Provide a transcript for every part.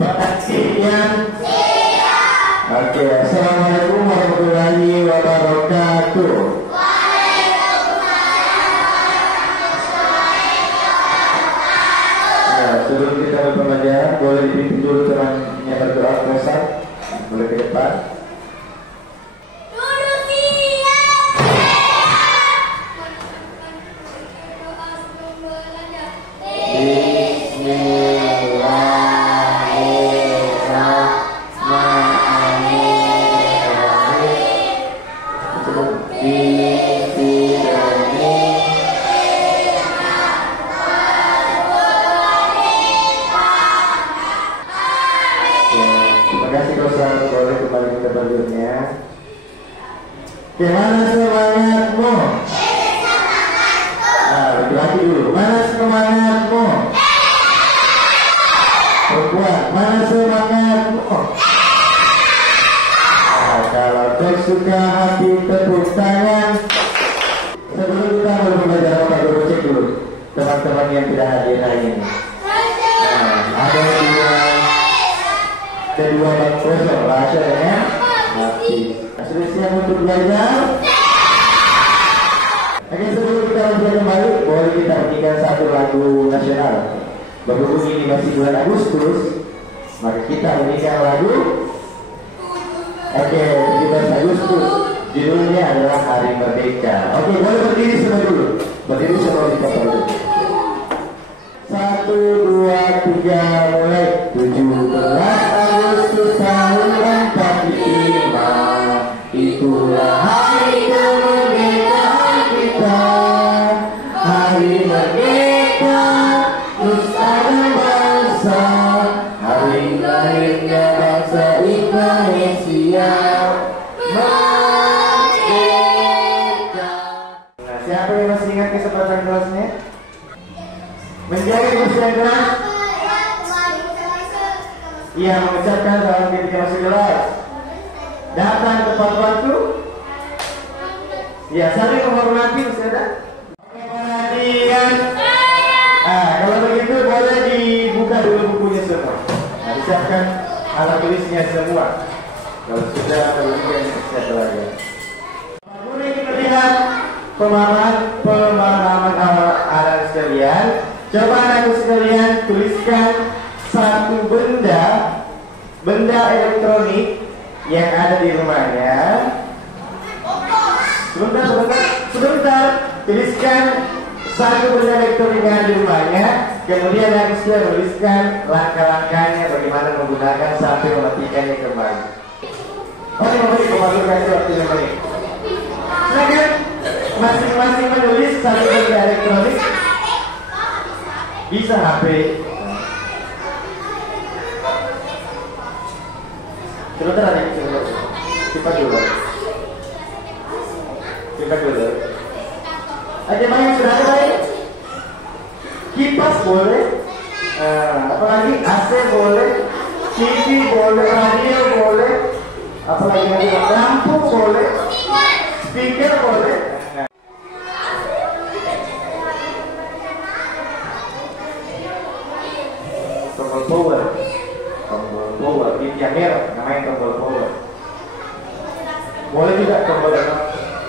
Makan siang. Oke, assalamualaikum warahmatullahi wabarakatuh. Sebelum kita berpembelajaran, boleh dipimpin dulu temannya berdoa selesai. Boleh ke depan. Mana semangatmu? Laki-laki dulu. Mana semangatmu? Perempuan, mana semangatmu? Kalau tersuka hati tepuk tangan. Sebelum kita belajar, kita dulu cek dulu teman-teman yang tidak hadir hari ini. Ada kedua profesor bahasa ya. Sudah siap untuk belajar? Oke, sebelum kita belajar kembali, boleh kita nyanyikan satu lagu nasional. Berhubung ini masih bulan Agustus, maka kita menyanyikan lagu 17 Agustus. Judulnya adalah Hari Merdeka. Oke, boleh berdiri semua dulu. Berdiri semua di foto dulu. 1, 2, 3, mulai. 17 Agustus tahun 45. Itulah hari kemerdekaan kita, hari merdeka nusa dan bangsa, hari lahirnya bangsa Indonesia merdeka. Nah, siapa yang masih ingat kesempatan kelasnya? Menjadi usia kelas? Iya, mengucapkan salam ketika masih kelas. Datang tepat waktu. Ya, saling menghormati, saudara. Perhatian. Kalau begitu boleh dibuka dulu bukunya semua. Disiapkan alat tulisnya semua. Kalau sudah kemudian siap lagi. Boleh kita lihat pemahaman awal anak sekalian. Coba anak sekalian tuliskan satu benda elektronik yang ada di rumahnya. Sebentar. Tuliskan satu benda elektronik yang ada di rumahnya. Kemudian harus dia tuliskan langkah-langkahnya bagaimana menggunakan sampai mematikannya kembali. Oke, memberi waktu yang baik. Silakan masing-masing menulis satu benda elektronik. Bisa HP. Sebentar ada cepat dulu. Aja main sudah ada baik. Kipas boleh. Apalagi AC boleh. TV boleh. Radio boleh. Apalagi lampu boleh. Speaker boleh. Tombol power, yang merah namanya tombol power. Boleh juga tombol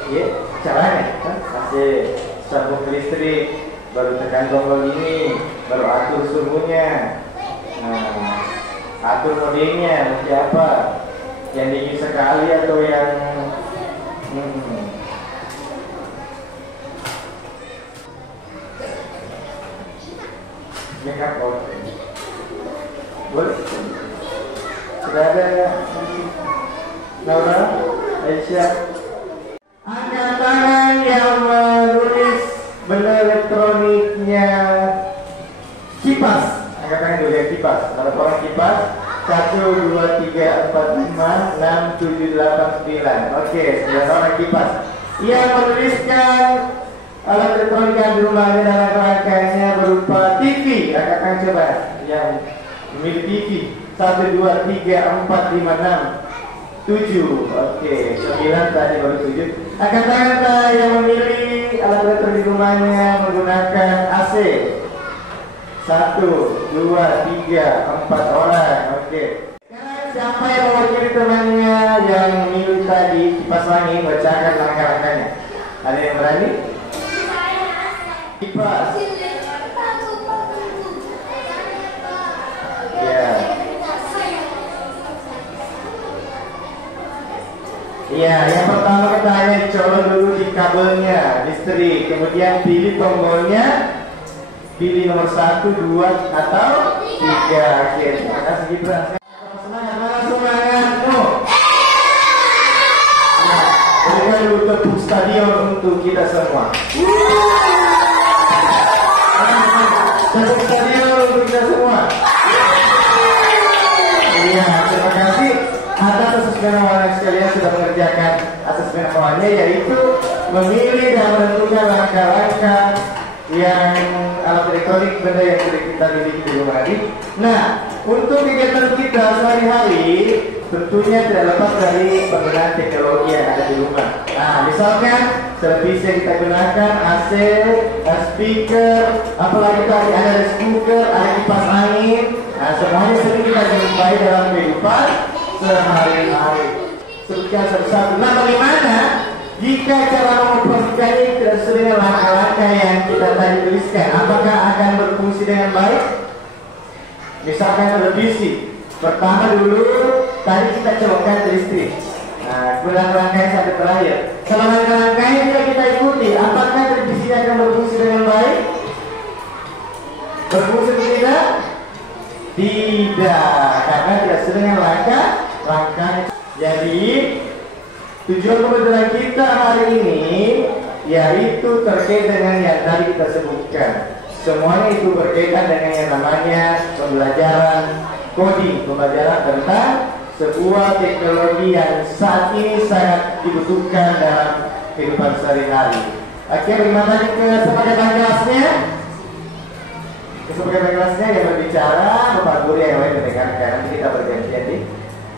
ya, caranya kan masih sambung ke listrik, baru tekan tombol ini, baru atur suhunya, atur modenya mesti apa, yang dingin sekali atau yang make up boleh. Sudah ada Laura, Aisyah. Angkat tangan yang menulis benda elektroniknya kipas. Angkat tangan dulu yang kipas. Kalau orang kipas 1, 2, 3, 4, 5, 6, 7, 8, 9. Oke, sudah orang kipas. Ia menuliskan alat elektronik yang di rumahnya dan rangkaiannya berupa TV. Angkat tangan coba yang memilih TV. 1, 2, 3, 4, 5, 6, 7. Oke, 9 tadi baru 7. Angkat tangan yang memilih alat elektronik di rumahnya menggunakan AC. 1, 2, 3, 4 orang. Siapa yang mewakili temannya yang milih tadi kipas angin, bacakan langkah-langkahnya. Ada yang berani? Kipas. Ya. Iya, yang pertama kita hanya dicolok dulu di kabelnya, listrik. Kemudian pilih tombolnya, pilih nomor 1, 2, atau 3. Oke, terima kasih Gibran. Semangat, mana semangatmu? Nah, berikan dulu tepuk stadion untuk kita semua. Tepuk stadion untuk kita semua. Iya, terima kasih atas asesmen awalnya sekalian sudah mengerjakan asesmen awalnya, yaitu memilih dan menentukan langkah-langkah yang alat elektronik benda yang sudah kita miliki di rumah ini. Nah, untuk kegiatan kita sehari-hari tentunya tidak lepas dari penggunaan teknologi yang ada di rumah. Nah, misalkan televisi yang kita gunakan, AC, speaker, apalagi tadi ada rice cooker, ada kipas angin. Nah, semuanya sering kita jumpai dalam kehidupan sehari-hari. Sebutkan satu-satu. Nah, bagaimana jika cara mengoperasikannya tidak sesuai dengan langkah-langkah yang kita tadi tuliskan? Apakah akan berfungsi dengan baik? Misalkan televisi. Pertama dulu, tadi kita colokkan ke listrik. Nah, kemudian langkah sampai terakhir. Kalau langkah-langkahnya tidak kita ikuti, apakah televisinya akan berfungsi dengan baik? Berfungsi tidak? Tidak, karena tidak sesuai dengan langkah-langkahnya. Jadi tujuan pembelajaran kita hari ini yaitu terkait dengan yang tadi kita sebutkan. Semuanya itu berkaitan dengan yang namanya pembelajaran coding, pembelajaran tentang sebuah teknologi yang saat ini sangat dibutuhkan dalam kehidupan sehari-hari. Oke, bagaimana tadi ke sebagai kelasnya? Sebagai kelasnya yang berbicara, Bapak Guru yang lain mendengarkan. Nanti kita bergantian nih.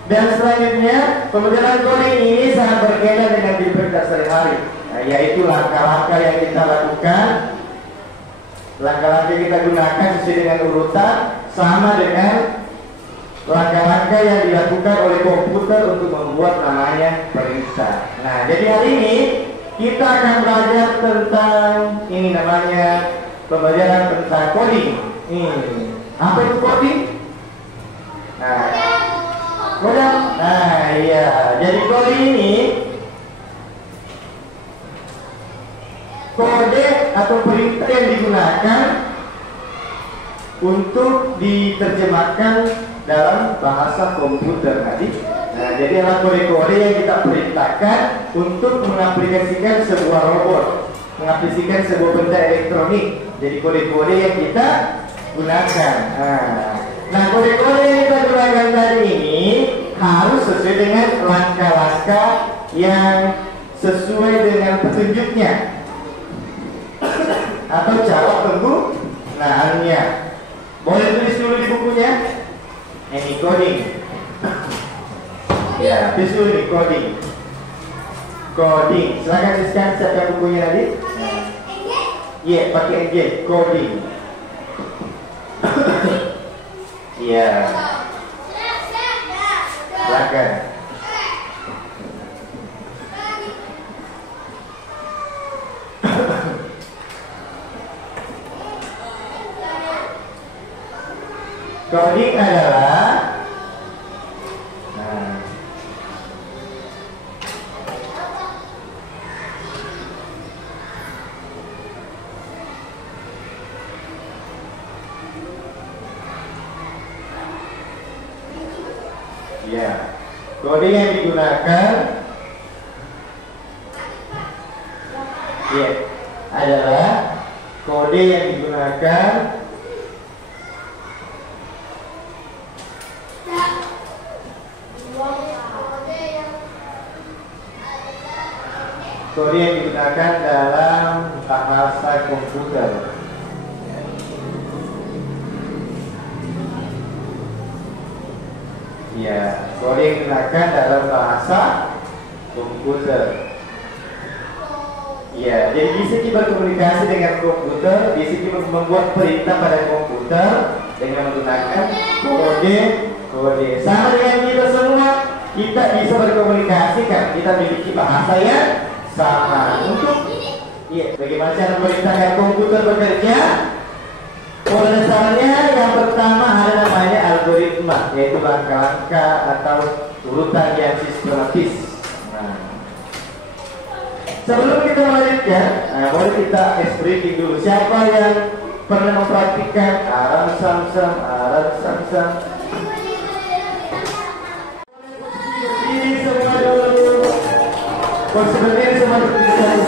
Dan selanjutnya, pembelajaran coding ini sangat berkaitan dengan kehidupan kita sehari-hari. Nah, yaitu langkah-langkah yang kita lakukan, langkah-langkah yang kita gunakan sesuai dengan urutan, sama dengan langkah-langkah yang dilakukan oleh komputer untuk membuat namanya perintah. Nah, jadi hari ini kita akan belajar tentang ini namanya pembelajaran tentang coding. Apa itu coding? Nah, coding. Nah, iya. Jadi coding ini kode atau perintah yang digunakan untuk diterjemahkan dalam bahasa komputer tadi. Nah, jadi adalah kode-kode yang kita perintahkan untuk mengaplikasikan sebuah robot, mengaplikasikan sebuah benda elektronik. Jadi kode-kode yang kita gunakan. Nah, kode-kode yang kita gunakan tadi ini harus sesuai dengan langkah-langkah yang sesuai dengan petunjuknya atau cara penggunaannya. Boleh tulis dulu di bukunya. Ini coding. Ya, tulis dulu nih coding. Coding. Silakan tuliskan siapa bukunya tadi. Iya, pakai G. Coding. Iya. Silakan. Coding adalah kode yang digunakan adalah kode yang digunakan dalam bahasa komputer. Ya, kode yang digunakan dalam bahasa komputer. Ya, jadi di sini berkomunikasi dengan komputer, di sini membuat perintah pada komputer dengan menggunakan kode. Sama dengan kita semua bahasa yang sama. Untuk bagaimana cara memerintahkan komputer bekerja? Pola dasarnya yang pertama ada namanya algoritma, yaitu langkah-langkah atau urutan yang sistematis. Nah, sebelum kita melanjutkan, boleh kita briefing dulu. Siapa yang pernah mempraktikkan aram samsam? Ini semua dulu. Sebenarnya semua bisa.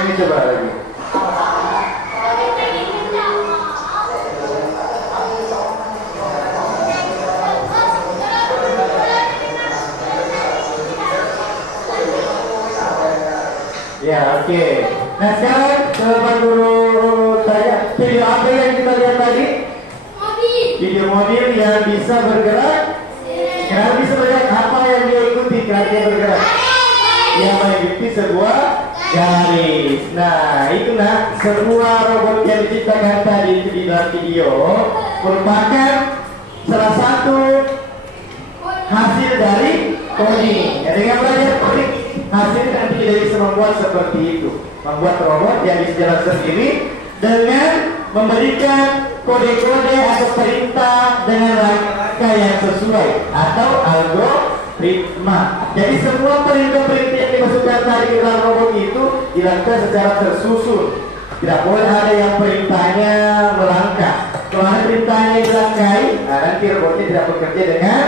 Ini coba lagi. Ya, oke. Nah, sekarang coba dulu tanya, video apa yang kita lihat tadi? Mobil. Video mobil yang bisa bergerak. Kenapa bisa bergerak? Apa yang dia ikuti kenapa dia bergerak? Yang mengikuti sebuah garis. Nah, itu sebuah robot yang diciptakan tadi itu di dalam video merupakan salah satu hasil dari coding. Ya, dengan belajar coding, hasil nanti kita bisa membuat seperti itu, membuat robot yang bisa jalan sendiri dengan memberikan kode-kode atau perintah dengan langkah yang sesuai atau algoritma. Jadi semua perintah-perintah yang dimasukkan tadi ke dalam robot itu dilakukan secara tersusun. Tidak boleh ada yang perintahnya melangkah. Kalau ada perintahnya dilangkai, nanti robotnya tidak bekerja dengan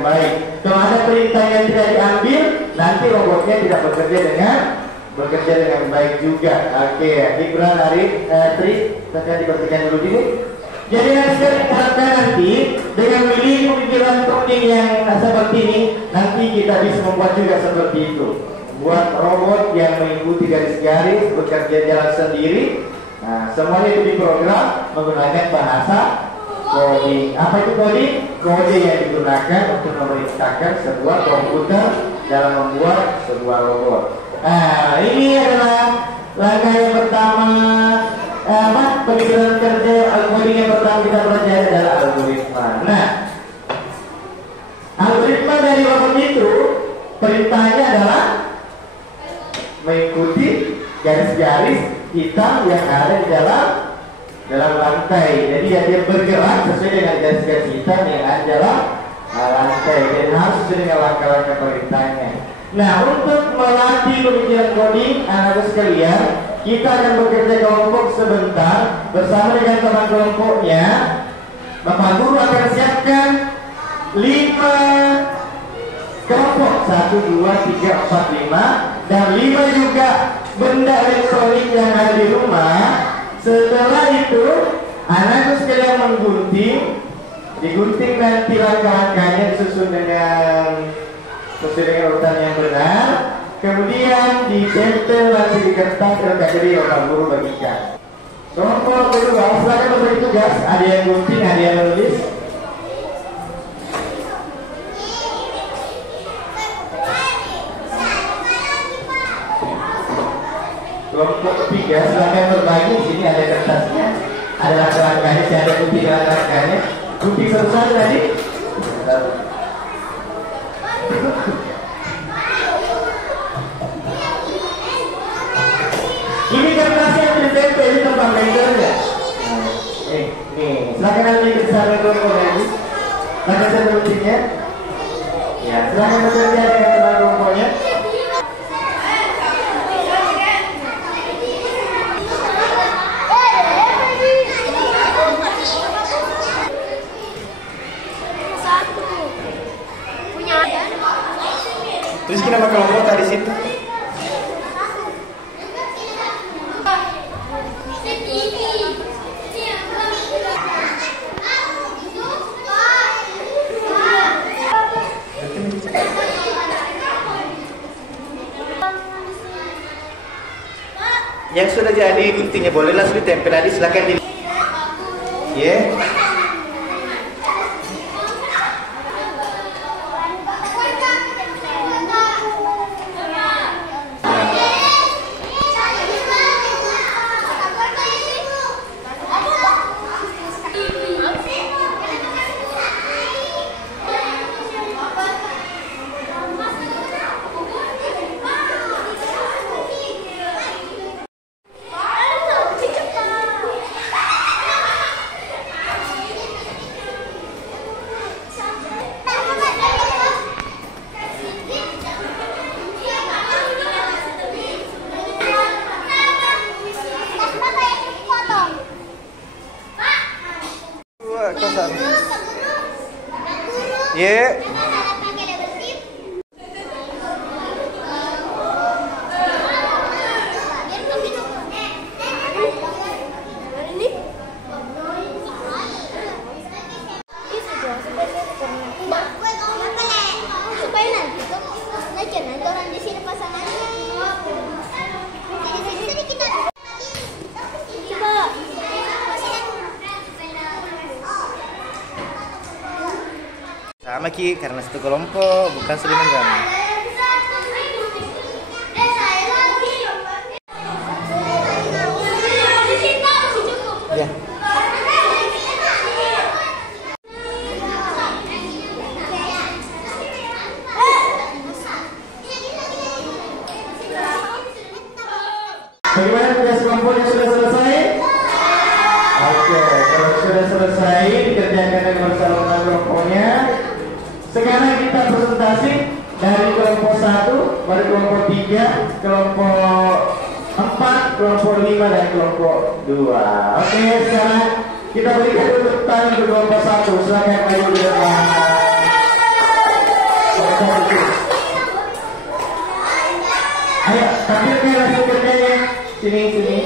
baik. Kalau ada perintah yang tidak diambil, nanti robotnya tidak bekerja dengan baik juga. Oke, Iqbal, Arif, Tri, akan diperhatikan dulu dulu. Jadi harapkan nanti dengan memilih pemikiran coding yang seperti ini, nanti kita bisa membuat juga seperti itu. Buat robot yang mengikuti garis-garis, bekerja jalan sendiri, Nah, semuanya itu diprogram menggunakan bahasa coding. Apa itu coding? Kode yang digunakan untuk memerintahkan sebuah komputer dalam membuat sebuah robot. Nah, ini adalah langkah yang pertama. Penghitungan kerja algoritma yang pertama kita pelajari adalah algoritma. Nah, algoritma dari robot itu perintahnya adalah mengikuti garis-garis hitam yang ada di dalam lantai. Jadi dia bergerak sesuai dengan garis-garis hitam yang ada di dalam lantai dan harus sesuai dengan langkah-langkah perintahnya. Nah, untuk melatih pemikiran coding, anak-anak sekalian, kita akan bekerja kelompok sebentar bersama dengan teman kelompoknya. Bapak guru akan siapkan 5 kelompok, 1, 2, 3, 4, 5, dan 5 juga benda elektronik yang ada di rumah. Setelah itu anak-anak sekalian menggunting, digunting nanti langkah-langkahnya disusun dengan urutan yang benar. Kemudian ditempel nanti di kertas dan jadi bapak guru bagikan. Kelompok kedua, silakan berbagi tugas. Ada yang gunting, ada yang menulis. Kelompok ketiga, silakan berbagi. Sini ada kertasnya, ada langkah-langkahnya, saya ada gunting langkah-langkahnya. Gunting satu-satu tadi. Ini kertasnya yang ditempel di tempat lendernya. Nih, silakan nanti bersama kelompok lagi. Silakan saya guntingnya. Ya, silakan bekerja dengan teman kelompoknya. Terus kenapa kelompok tadi situ? Yang sudah jadi guntingnya boleh langsung ditempel tadi, silakan di. Ya. Yeah. Sama Ki, karena satu kelompok, bukan saling mengganggu. Ya. Bagaimana tugas kelompoknya sudah selesai? Oke, kalau sudah selesai dikerjakan dengan bersama kelompoknya. Sekarang kita presentasi dari kelompok 1, baru kelompok 3, kelompok 4, kelompok 5, dan kelompok 2. Oke, sekarang kita berikan tepuk tangan ke kelompok 1. Silakan maju ke depan. Ayo, tampilkan hasil kerjanya. Sini.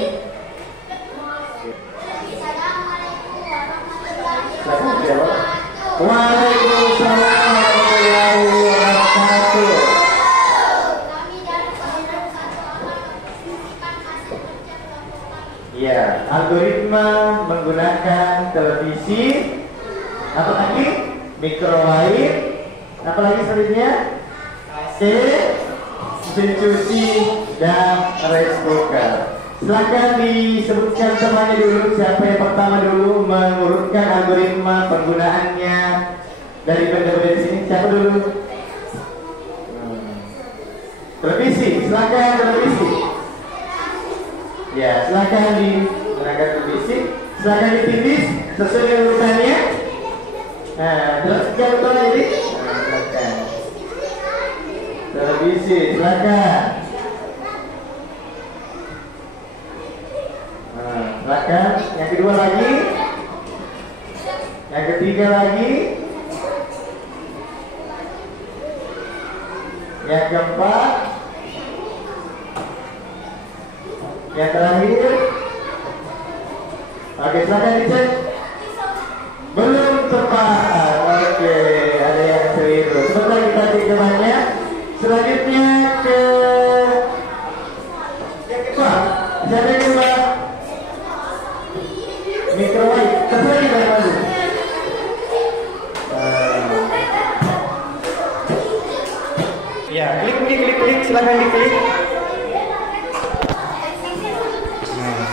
Waalaikumsalam warahmatullahi wabarakatuh. Ya, algoritma menggunakan televisi, apa lagi? Microwave, apa lagi selanjutnya? AC, mesin cuci, dan rice cooker. Silakan disebutkan semuanya dulu. Siapa yang pertama dulu mengurutkan algoritma penggunaannya dari benda-benda di sini? Siapa dulu? Televisi, silakan televisi. Ya, silakan digunakan televisi. Silakan ditindis sesuai dengan urutannya. Nah, terus silakan jadi. Silakan. Televisi, silakan. Silakan. Yang kedua lagi. Yang ketiga lagi. Yang keempat. Yang terakhir. Oke, silakan dicek. Belum tepat. Oke, ada yang keliru. Sebentar kita cek temannya. Selanjutnya ke yang kedua. Siapa yang kedua? Microwave. Terserah kita yang lalu. Ya, klik. Silakan diklik.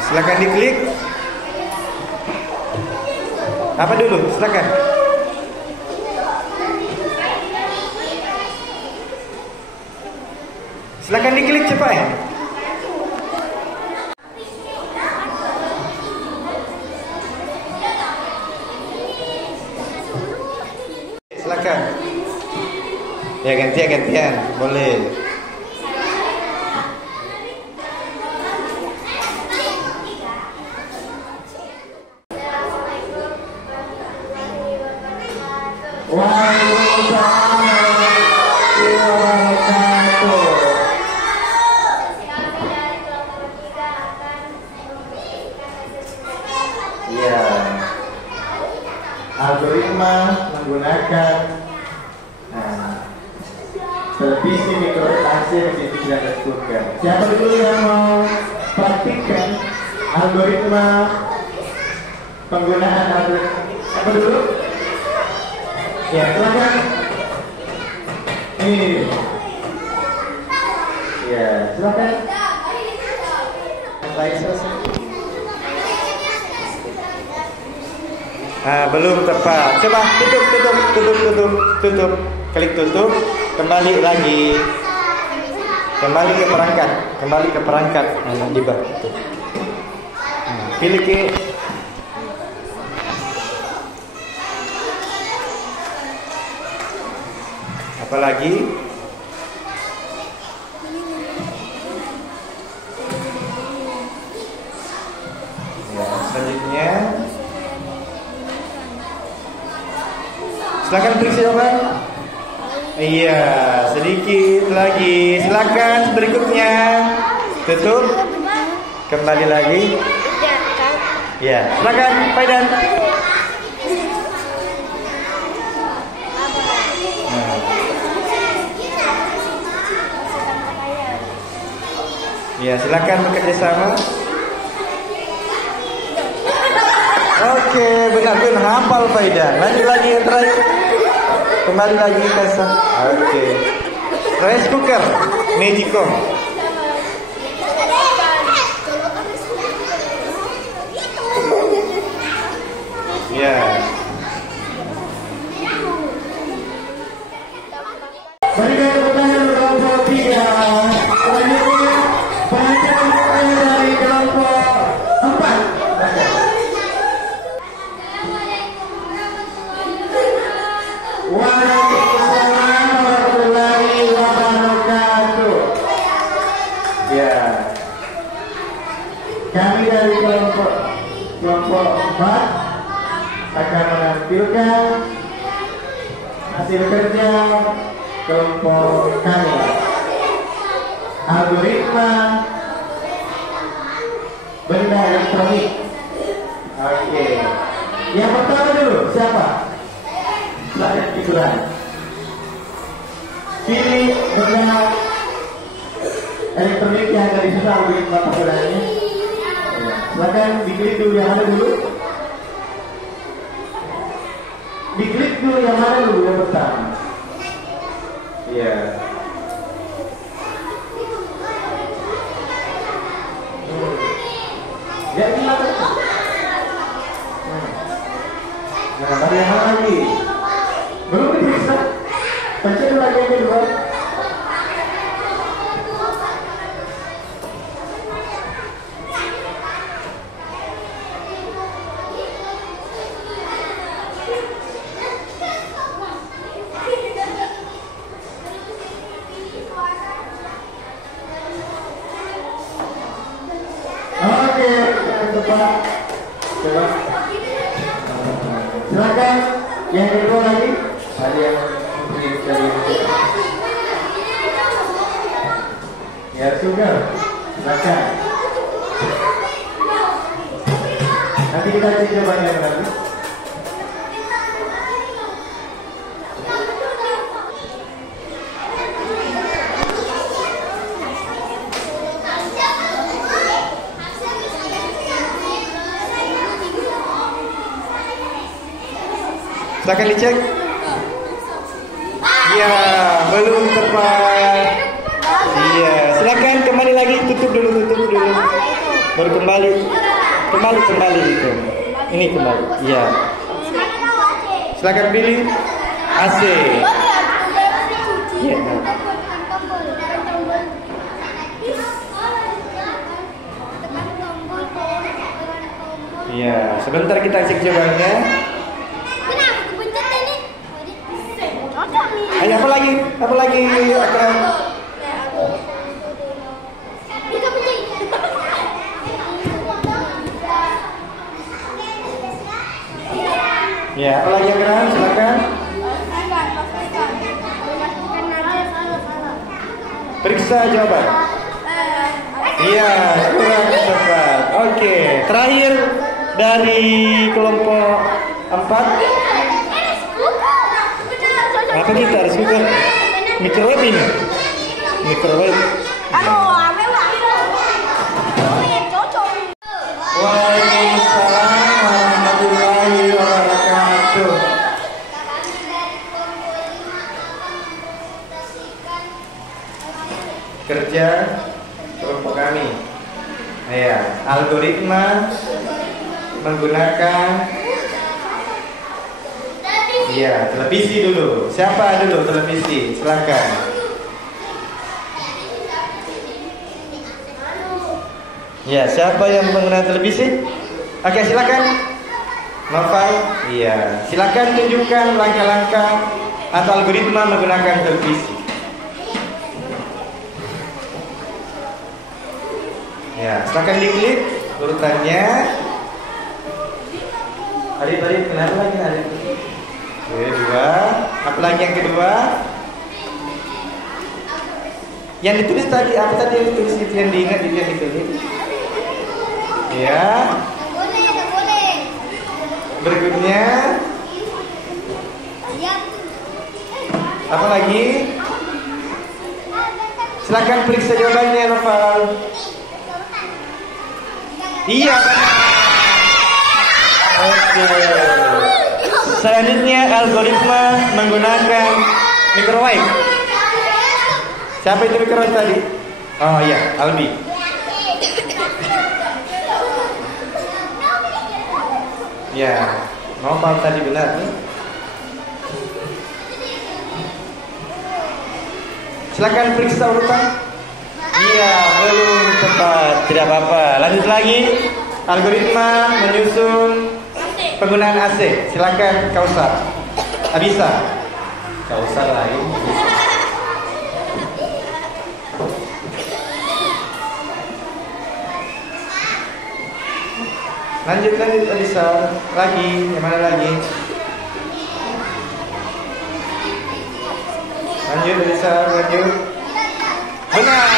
Silakan diklik. Apa dulu? Silakan. Silakan diklik cepat ya. Silakan. Ya gantian, boleh. Ya, algoritma menggunakan televisi, microwave, AC, mesin cuci dan rice cooker. Siapa dulu yang mau praktikkan algoritma penggunaan algoritma? Siapa dulu? Ya, silakan. Ini. Ya, silakan. Baik, selesai. Belum tepat. Coba tutup. Klik tutup. Kembali lagi. Kembali ke perangkat. Di bawah. Pilih ke. Apalagi? Ya, selanjutnya. Silakan periksa jawaban. Iya, sedikit lagi. Silakan berikutnya. Tutup. Kembali lagi. Ya, silakan Faidan. Ya, silakan bekerja sama. Oke, benar-benar hafal Faidan. Lanjut lagi yang terakhir. Kembali lagi ke sana. Oke. Rice cooker, Magicom. Ya. Berikan tepuk tangan untuk kelompok 3. Selanjutnya berikan dari kelompok 4. Waalaikumsalam warahmatullahi wabarakatuh. Ya. Kami dari kelompok 4 akan menampilkan hasil kerja kelompok kami. Algoritma benda elektronik. Oke. Yang pertama dulu siapa? Saya Iqbal. Pilih benda elektronik yang ada di sana algoritma penggunaannya. Silakan diklik dulu yang mana dulu. Diklik dulu yang mana dulu yang pertama. Iya. Ya ini apa? Nah, ada yang mana lagi? Belum diperiksa. Pencet lagi yang kedua. Oke, coba. Silakan yang kedua lagi. Ada yang ya sugar. Silakan. Nanti kita cek jawabannya lagi. Silakan dicek. Ya, belum tepat. Iya, silakan kembali lagi, tutup dulu. Baru kembali itu. Ini kembali. Iya. Silakan pilih AC. Iya. Iya, sebentar kita cek jawabannya. Ayo, apa lagi akan ya, apa lagi akan silakan periksa jawaban. Iya, kurang tepat. Oke, terakhir dari kelompok 4. Apa kita harus buka microwave ini? Microwave. Waalaikumsalam warahmatullahi wabarakatuh. Kerja kelompok kami. Ya, algoritma menggunakan iya, televisi dulu. Siapa dulu televisi? Silakan. Ya, siapa yang menggunakan televisi? Oke, silakan. Novel. Iya, silakan tunjukkan langkah-langkah atau algoritma menggunakan televisi. Ya, silakan diklik urutannya. Tadi kenapa lagi hari? Kedua, apa lagi yang kedua? Yang ditulis tadi, apa tadi yang ditulis itu yang diingat itu yang ditulis? Ya. Berikutnya. Apa lagi? Silakan periksa jawabannya, Noval. Iya. Oke. Selanjutnya algoritma menggunakan microwave. Siapa itu microwave tadi? Oh iya, Albi. Ya, Noval tadi benar. Silakan periksa urutan. Iya, belum tepat. Tidak apa-apa. Lanjut lagi. Algoritma menyusun penggunaan AC. Silakan Kausar. Bisa. Kausar lain. Lanjut bisa. Lagi. Yang mana lagi? Lanjut bisa. Lanjut. Benar.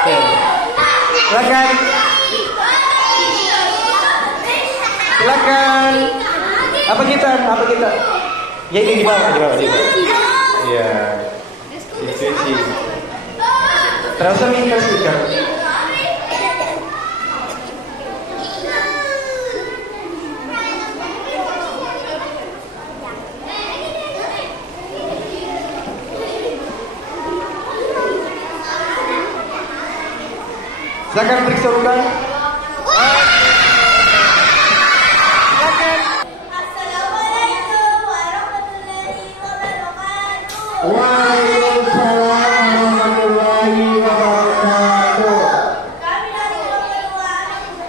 Oke. Silakan. Silakan. Apa kita? Ya ini di bawah. Iya. Diskusi. Terus minta speaker. Silakan periksa ulang. Assalamualaikum warahmatullahi wabarakatuh. Waalaikumsalam warahmatullahi wabarakatuh. Kami dari nomor 2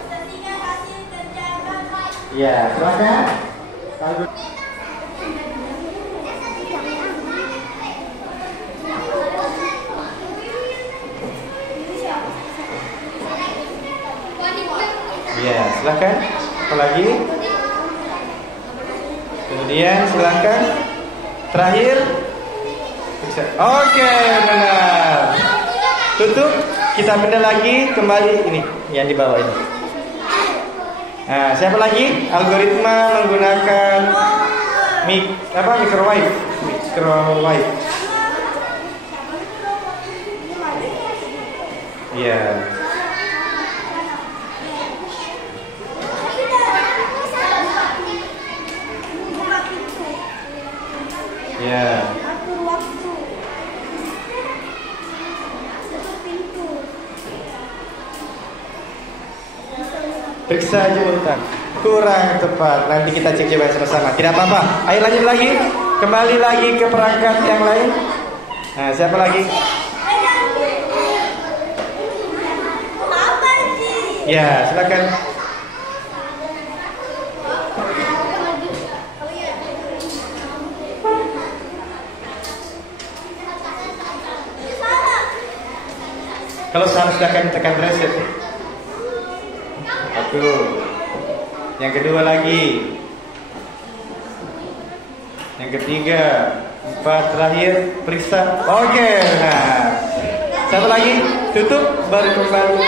menyaksikan hasil kerja kami. Ya, silakan. Ya, silakan. Apa lagi? Kemudian silakan. Terakhir. Oke, benar. Tutup. Kita pindah lagi kembali ini yang di bawah ini. Nah, siapa lagi? Algoritma menggunakan microwave. Microwave. Ya. Ya. Atur waktu. Tutup pintu. Periksa aja bentar. Kurang tepat. Nanti kita cek coba sama-sama. Tidak apa-apa. Ayo lanjut lagi. Kembali lagi ke perangkat yang lain. Nah, siapa lagi? Apa sih? Ya, silakan. Kalau salah silakan tekan reset. Satu. Yang kedua lagi. Yang ketiga. 4 terakhir. Periksa. Oke, nah. Satu lagi. Tutup baru kembali.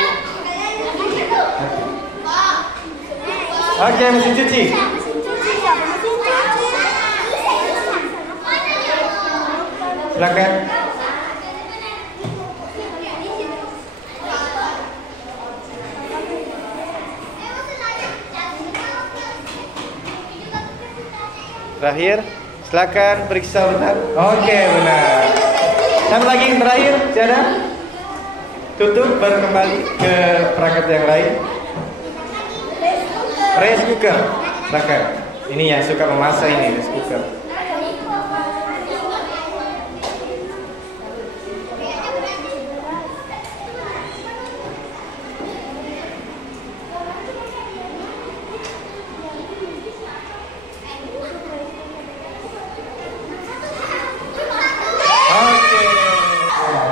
Oke, mesin cuci. Silakan. Terakhir, silakan periksa bentar. Oke, benar. Satu lagi terakhir, tiada. Tutup baru kembali ke perangkat yang lain. Rice cooker, silakan. Ini yang suka memasak ini rice cooker.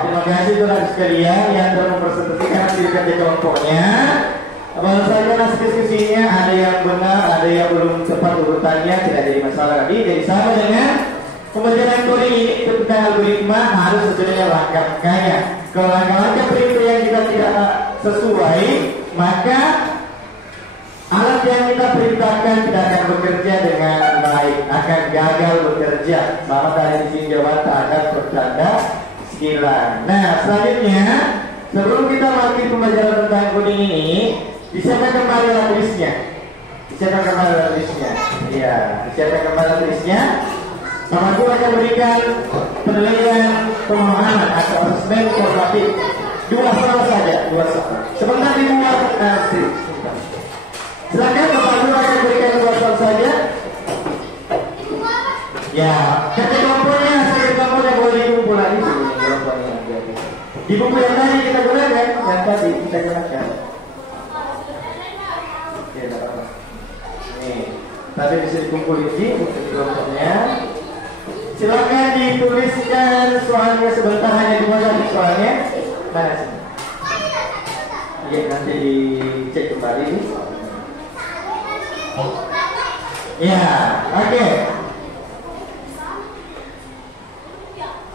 Terima kasih teman sekalian yang telah mempresentasikan hasil kerja kelompoknya. Baru saja hasil diskusinya ada yang benar, ada yang belum tepat urutannya, tidak jadi masalah lagi. Jadi sama dengan pembelajaran coding ini tentang algoritma harus sesuai langkah-langkahnya. Kalau langkah-langkah perintah yang kita tidak sesuai, maka alat yang kita perintahkan tidak akan bekerja dengan baik, akan gagal bekerja. Maka dari sini jawaban tak akan bertanda silang. Nah, selanjutnya sebelum kita melakukan pembelajaran tentang coding ini, disiapkan kembali alat tulisnya. Disiapkan kembali alat tulisnya. Iya, disiapkan kembali alat tulisnya. Sama guru akan berikan penilaian pemahaman atau asesmen formatif. 2 soal saja, 2 soal. Sebentar dibuat skrip. Silakan Bapak Guru akan berikan 2 soal saja. Ya, kerja kelompoknya, hasil kelompoknya boleh dikumpul lagi sebelum kelompoknya. Di buku yang tadi kita gunakan, yang tadi kita gunakan. Oke, tidak apa-apa. Nih, tadi bisa dikumpul di buku kelompoknya. Silakan dituliskan soalnya sebentar, hanya 2 saja soalnya. Mana sini? Oke, nanti dicek kembali. Ya, oke.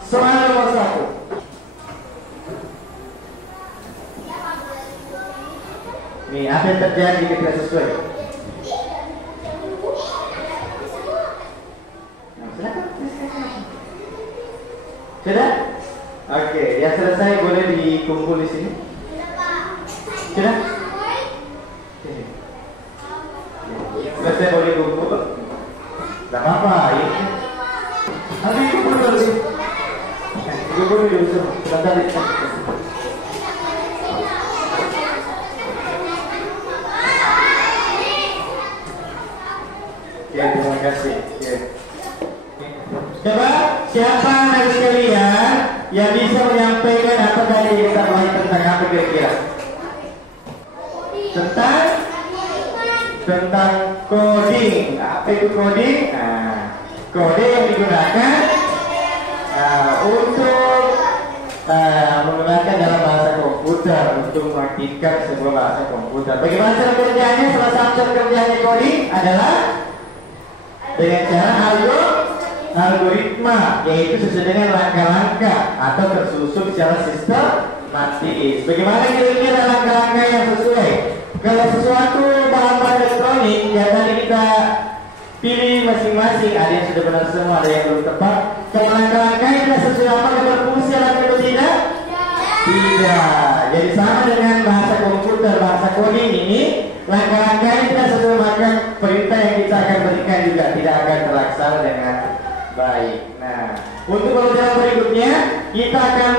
Soal nomor 1. Nih, apa yang terjadi ketika sesuai? Nah, sudah? Oke, yang selesai boleh dikumpul di sini. Sudah? Selesai boleh dikumpul. Tidak apa-apa. Nanti dikumpul dulu. Dikumpul dulu. Sebentar. tadi kita bahas tentang apa kira-kira? Tentang coding. Apa itu coding? Nah, coding yang digunakan untuk menggunakan dalam bahasa komputer untuk mengaktifkan sebuah bahasa komputer. Bagaimana cara kerjanya? Salah satu cara kerjanya coding adalah dengan cara algoritma, yaitu sesuai dengan langkah-langkah atau tersusun secara sistematis. Bagaimana kira-kira langkah-langkah yang sesuai? Kalau sesuatu bahan-bahan elektronik, ya tadi kita pilih masing-masing. Ada yang sudah benar semua, ada yang belum tepat. Kalau langkah-langkahnya tidak sesuai apa berfungsi atau tidak? Tidak. Jadi sama dengan bahasa komputer, bahasa coding ini, langkah-langkahnya tidak sesuai, maka perintah yang kita akan berikan juga tidak akan terlaksana dengan baik. Nah, untuk pelajaran berikutnya kita akan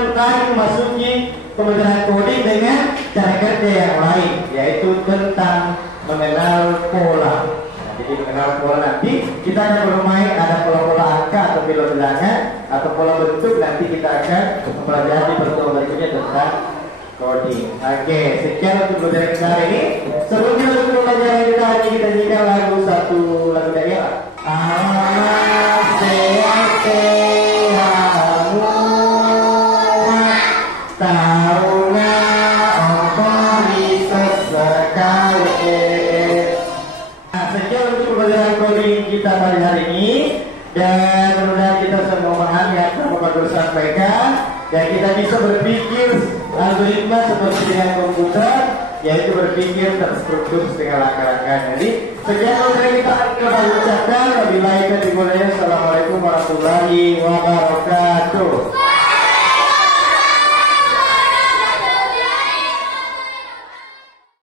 memasuki pembelajaran coding dengan cara kerja yang lain, yaitu tentang mengenal pola. Nah, jadi mengenal pola nanti kita akan bermain, ada pola-pola angka atau bilangan atau pola bentuk. Nanti kita akan mempelajari pertemuan berikutnya tentang coding. Oke, sekian untuk pembelajaran kita hari ini. Sebelumnya untuk pembelajaran kita hari ini, kita nyanyikan lagu daerah. Kita pada hari ini, dan mudah-mudahan kita semua memahami apa yang Bapak Guru sampaikan dan kita bisa berpikir algoritma seperti dengan komputer, yaitu berpikir terstruktur dengan langkah-langkah. Jadi sekian dari kita ucapkan. Wabillahi taufiq wal hidayah. Assalamualaikum warahmatullahi wabarakatuh.